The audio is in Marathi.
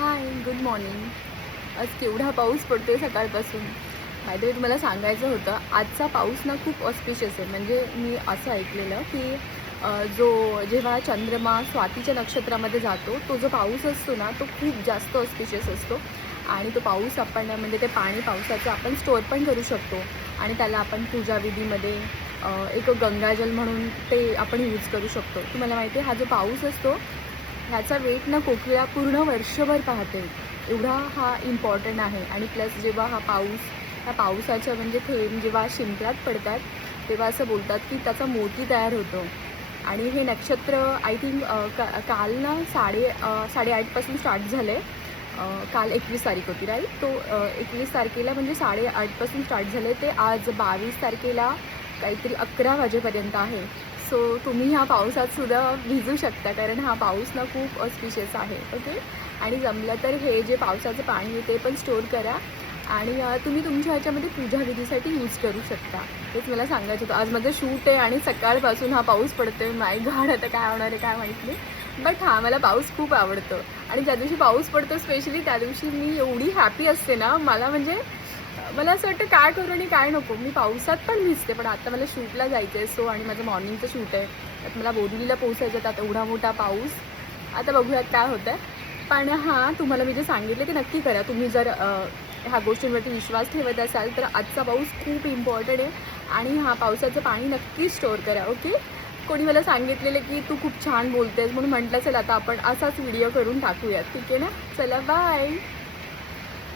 हाय, गुड मॉर्निंग. आज केवढा पाऊस पडतोय सकाळपासून. बाय द वे तुम्हाला सांगायचं होतं, आजचा पाऊस ना खूप ऑस्पिशियस आहे. म्हणजे मी असं ऐकलेलं की जेव्हा चंद्रमा स्वातीच्या नक्षत्रामध्ये जातो, तो जो पाऊस असतो ना, तो खूप जास्त ऑस्पिशियस असतो. आणि तो पाऊस आपण म्हणजे ते पाणी पावसाचं आपण स्टोअर पण करू शकतो. आणि त्याला आपण पूजाविधीमध्ये एक गंगाजल म्हणून ते आपण यूज करू शकतो. तुम्हाला माहिती आहे, हा जो पाऊस असतो ह्याचा वेट ना कोकिळा पूर्ण वर्षभर पाहते. एवढा हा इम्पॉर्टंट आहे. आणि प्लस जेव्हा त्या पावसाच्या म्हणजे थेंब जेव्हा शिंपल्यात पडतात, तेव्हा असं बोलतात की त्याचा मोती तयार होतो. आणि हे नक्षत्र आय थिंक काल ना 8:30पासून स्टार्ट झालं आहे. काल 21 तारीख होती राईट. 21 तारखेला म्हणजे 8:30पासून स्टार्ट झालं आहे, ते आज 22 तारखेला काहीतरी 11 वाजेपर्यंत आहे. सो तुम्ही ह्या पावसातसुद्धा भिजू शकता, कारण हा पाऊस ना खूप ऑस्पिशियस आहे. ओके. आणि जमलं तर हे जे पावसाचं पाणी आहे ते पण स्टोअर करा. आणि तुम्ही तुमच्या ह्याच्यामध्ये पूजाविधीसाठी यूज करू शकता. तेच मला सांगायचं होतं. आज माझं शूट आहे आणि सकाळपासून हा पाऊस पडतो आहे. माय गॉड, आता काय होणार आहे काय माहीत नाही. बट हां, मला पाऊस खूप आवडतो. आणि ज्या दिवशी पाऊस पडतो स्पेशली त्या दिवशी मी एवढी हॅपी असते ना, मला असं वाटतं काय करू आणि काय नको. मी पावसात पण भिजते, पण आता मला शूटला जायचं आहे. आणि माझं मॉर्निंगचं शूट आहे. त्यात मला बोरिवलीला पोहोचायचं आहे. त्यात एवढा मोठा पाऊस. आता बघूयात काय होतं आहे. पण हां, तुम्हाला मी जे सांगितले ते नक्की करा. तुम्ही जर ह्या गोष्टींवरती विश्वास ठेवत असाल तर आजचा पाऊस खूप इम्पॉर्टंट आहे. आणि हा पावसाचं पाणी नक्की स्टोअर करा. ओके. कोणी मला सांगितलेलं की तू खूप छान बोलतेस, म्हणून म्हटलं चल आता आपण असाच व्हिडिओ करून टाकूयात. ठीक आहे ना. चला बाय.